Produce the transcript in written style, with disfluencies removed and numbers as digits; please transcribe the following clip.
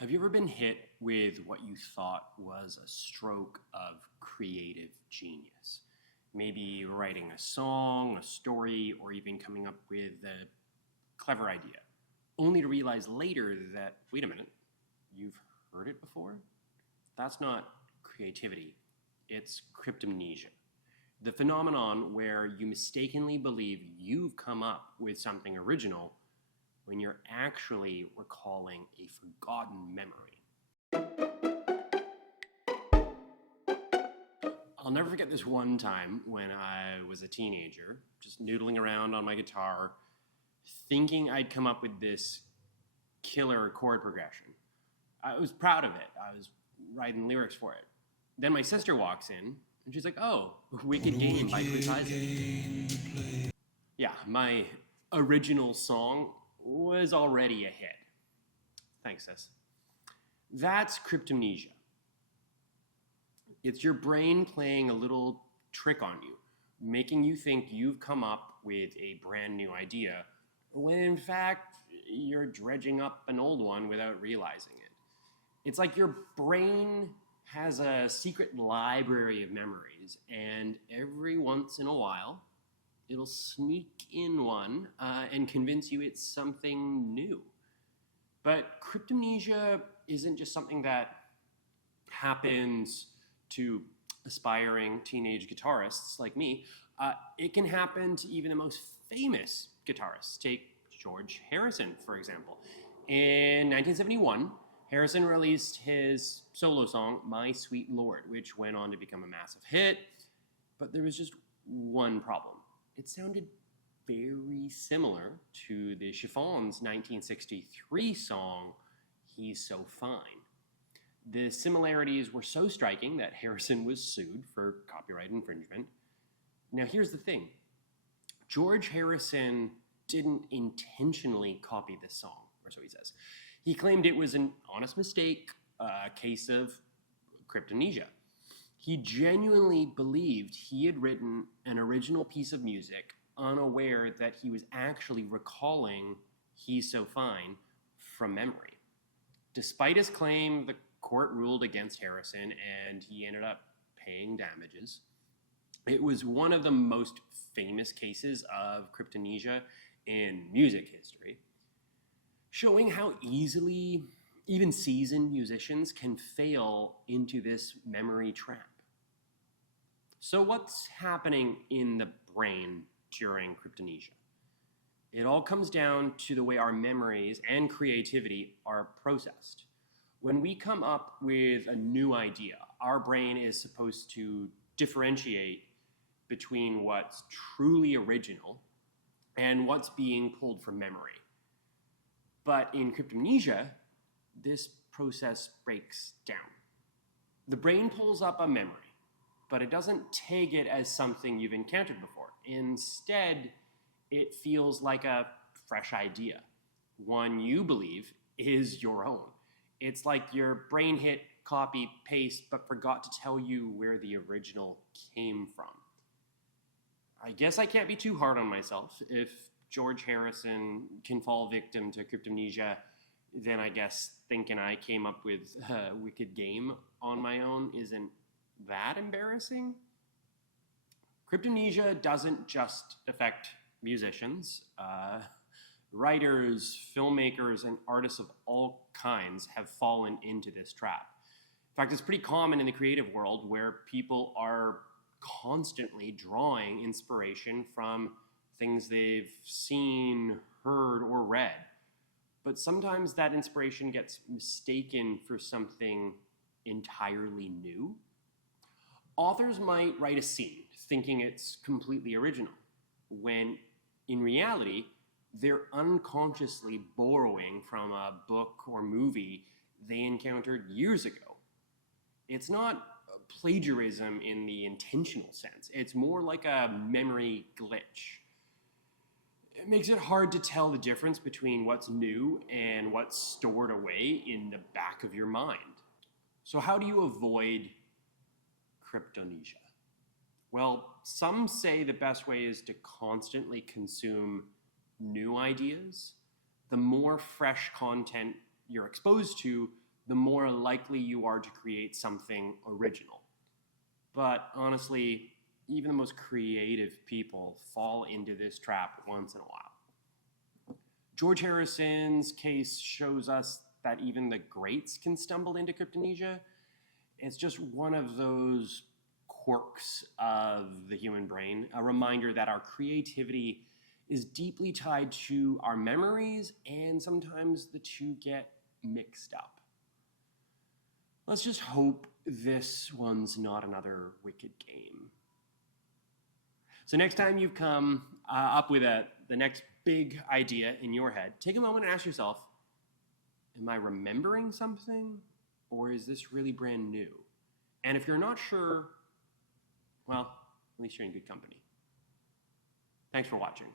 Have you ever been hit with what you thought was a stroke of creative genius? Maybe writing a song, a story, or even coming up with a clever idea, only to realize later that, wait a minute, you've heard it before? That's not creativity, it's cryptomnesia. The phenomenon where you mistakenly believe you've come up with something original when you're actually recalling a forgotten memory. I'll never forget this one time when I was a teenager, just noodling around on my guitar, thinking I'd come up with this killer chord progression. I was proud of it. I was writing lyrics for it. Then my sister walks in, and she's like, "Oh, Wicked Game by Chris Isaac." Yeah, my original song was already a hit. Thanks, sis. That's cryptomnesia. It's your brain playing a little trick on you, making you think you've come up with a brand new idea, when in fact, you're dredging up an old one without realizing it. It's like your brain has a secret library of memories, and every once in a while, it'll sneak in one and convince you it's something new. But cryptomnesia isn't just something that happens to aspiring teenage guitarists like me. It can happen to even the most famous guitarists. Take George Harrison, for example. In 1971, Harrison released his solo song, My Sweet Lord, which went on to become a massive hit. But there was just one problem. It sounded very similar to the Chiffons' 1963 song, He's So Fine. The similarities were so striking that Harrison was sued for copyright infringement. Now here's the thing. George Harrison didn't intentionally copy this song, or so he says. He claimed it was an honest mistake, a case of cryptomnesia. He genuinely believed he had written an original piece of music, unaware that he was actually recalling He's So Fine from memory. Despite his claim, the court ruled against Harrison and he ended up paying damages. It was one of the most famous cases of cryptomnesia in music history, showing how easily even seasoned musicians can fail into this memory trap. So what's happening in the brain during cryptomnesia? It all comes down to the way our memories and creativity are processed. When we come up with a new idea, our brain is supposed to differentiate between what's truly original and what's being pulled from memory. But in cryptomnesia, this process breaks down. The brain pulls up a memory, but it doesn't take it as something you've encountered before. Instead, it feels like a fresh idea, one you believe is your own. It's like your brain hit copy, paste, but forgot to tell you where the original came from. I guess I can't be too hard on myself. If George Harrison can fall victim to cryptomnesia, then I guess thinking I came up with a Wicked Game on my own isn't that embarrassing. Cryptomnesia doesn't just affect musicians. Writers, filmmakers, and artists of all kinds have fallen into this trap. In fact, it's pretty common in the creative world where people are constantly drawing inspiration from things they've seen, heard, or read. But sometimes that inspiration gets mistaken for something entirely new. Authors might write a scene thinking it's completely original, when in reality, they're unconsciously borrowing from a book or movie they encountered years ago. It's not plagiarism in the intentional sense. It's more like a memory glitch. It makes it hard to tell the difference between what's new and what's stored away in the back of your mind. So how do you avoid cryptomnesia? Well, some say the best way is to constantly consume new ideas. The more fresh content you're exposed to, the more likely you are to create something original. But honestly, even the most creative people fall into this trap once in a while. George Harrison's case shows us that even the greats can stumble into cryptomnesia. It's just one of those quirks of the human brain, a reminder that our creativity is deeply tied to our memories, and sometimes the two get mixed up. Let's just hope this one's not another wicked game. So next time you come up with the next big idea in your head, take a moment and ask yourself, am I remembering something, or is this really brand new? And if you're not sure, well, at least you're in good company. Thanks for watching.